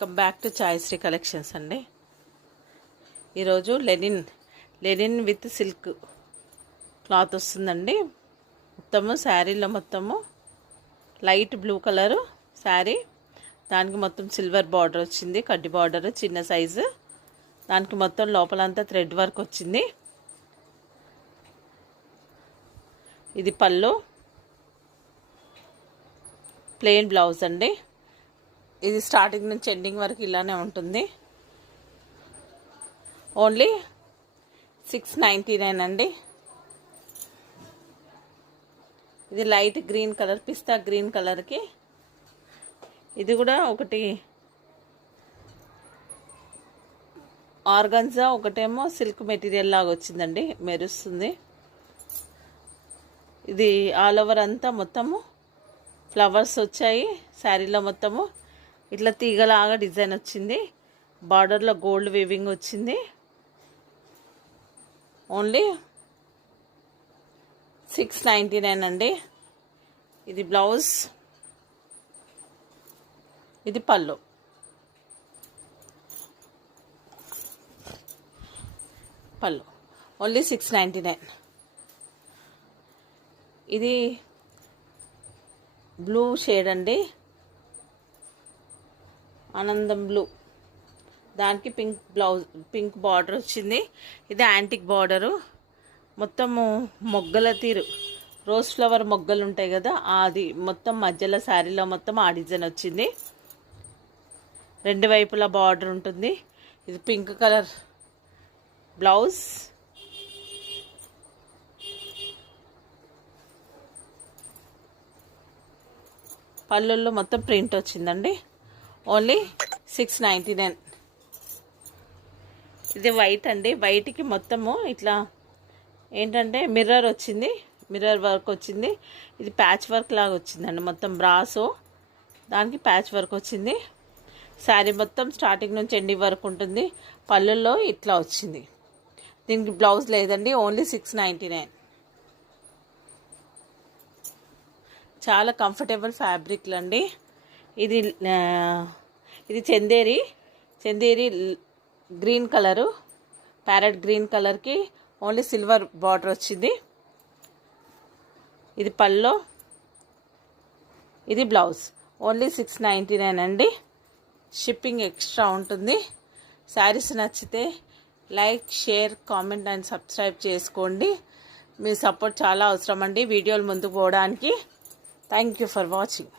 Welcome back to ఛాయశ్రీ collections అండి. ఈరోజు Lenin with silk cloth వస్తుందండి. మొత్తము శారీలో మొత్తము లైట్ బ్లూ కలరు శారీ, దానికి మొత్తం సిల్వర్ బార్డర్ వచ్చింది, కడ్డీ బార్డర్ చిన్న సైజు. దానికి మొత్తం లోపలంతా థ్రెడ్ వర్క్ వచ్చింది. ఇది పళ్ళు, ప్లెయిన్ బ్లౌజ్ అండి. ఇది స్టార్టింగ్ నుంచి ఎండింగ్ వరకు ఇలానే ఉంటుంది. ఓన్లీ 699 అండి. ఇది లైట్ గ్రీన్ కలర్, పిస్తా గ్రీన్ కలర్కి. ఇది కూడా ఒకటి ఆర్గన్జా, ఒకటేమో సిల్క్ మెటీరియల్ లాగా వచ్చిందండి, మెరుస్తుంది. ఇది ఆల్ ఓవర్ అంతా మొత్తము ఫ్లవర్స్ వచ్చాయి. శారీలో మొత్తము ఇట్లా తీగలాగా డిజైన్ వచ్చింది. బార్డర్లో గోల్డ్ వీవింగ్ వచ్చింది. ఓన్లీ 699 అండి. ఇది బ్లౌజ్, ఇది పళ్ళు. ఓన్లీ 699. ఇది బ్లూ షేడ్ అండి, ఆనందం బ్లూ. దానికి పింక్ బ్లౌజ్, పింక్ బార్డర్ వచ్చింది. ఇది యాంటిక్ బార్డరు, మొత్తము మొగ్గల తీరు, రోజ్ ఫ్లవర్ మొగ్గలు ఉంటాయి కదా, అది మొత్తం మధ్యలో శారీలో మొత్తం ఆ డిజైన్ వచ్చింది. రెండు వైపులా బార్డర్ ఉంటుంది. ఇది పింక్ కలర్ బ్లౌజ్. పళ్ళల్లో మొత్తం ప్రింట్ వచ్చిందండి. ఓన్లీ 699. ఇది వైట్ అండి. వైట్కి మొత్తము ఇట్లా ఏంటంటే మిర్రర్ వచ్చింది, మిర్రర్ వర్క్ వచ్చింది. ఇది ప్యాచ్ వర్క్ లాగా వచ్చిందండి, మొత్తం బ్రాసో దానికి ప్యాచ్ వర్క్ వచ్చింది. శారీ మొత్తం స్టార్టింగ్ నుంచి ఎండింగ్ వరకు ఉంటుంది. పళ్ళల్లో ఇట్లా వచ్చింది. దీనికి బ్లౌజ్ లేదండి. ఓన్లీ 699. చాలా కంఫర్టబుల్ ఫ్యాబ్రిక్లు అండి. ఇది Chanderi green colour, parrot green కలర్కి ఓన్లీ సిల్వర్ బార్డర్ వచ్చింది. ఇది పళ్ళు, ఇది బ్లౌజ్. ఓన్లీ 699 అండి. షిప్పింగ్ ఎక్స్ట్రా ఉంటుంది. శారీస్ నచ్చితే like, share, comment and subscribe చేసుకోండి. మీ సపోర్ట్ చాలా అవసరం అండి వీడియోలు ముందుకు పోవడానికి. Thank you for watching.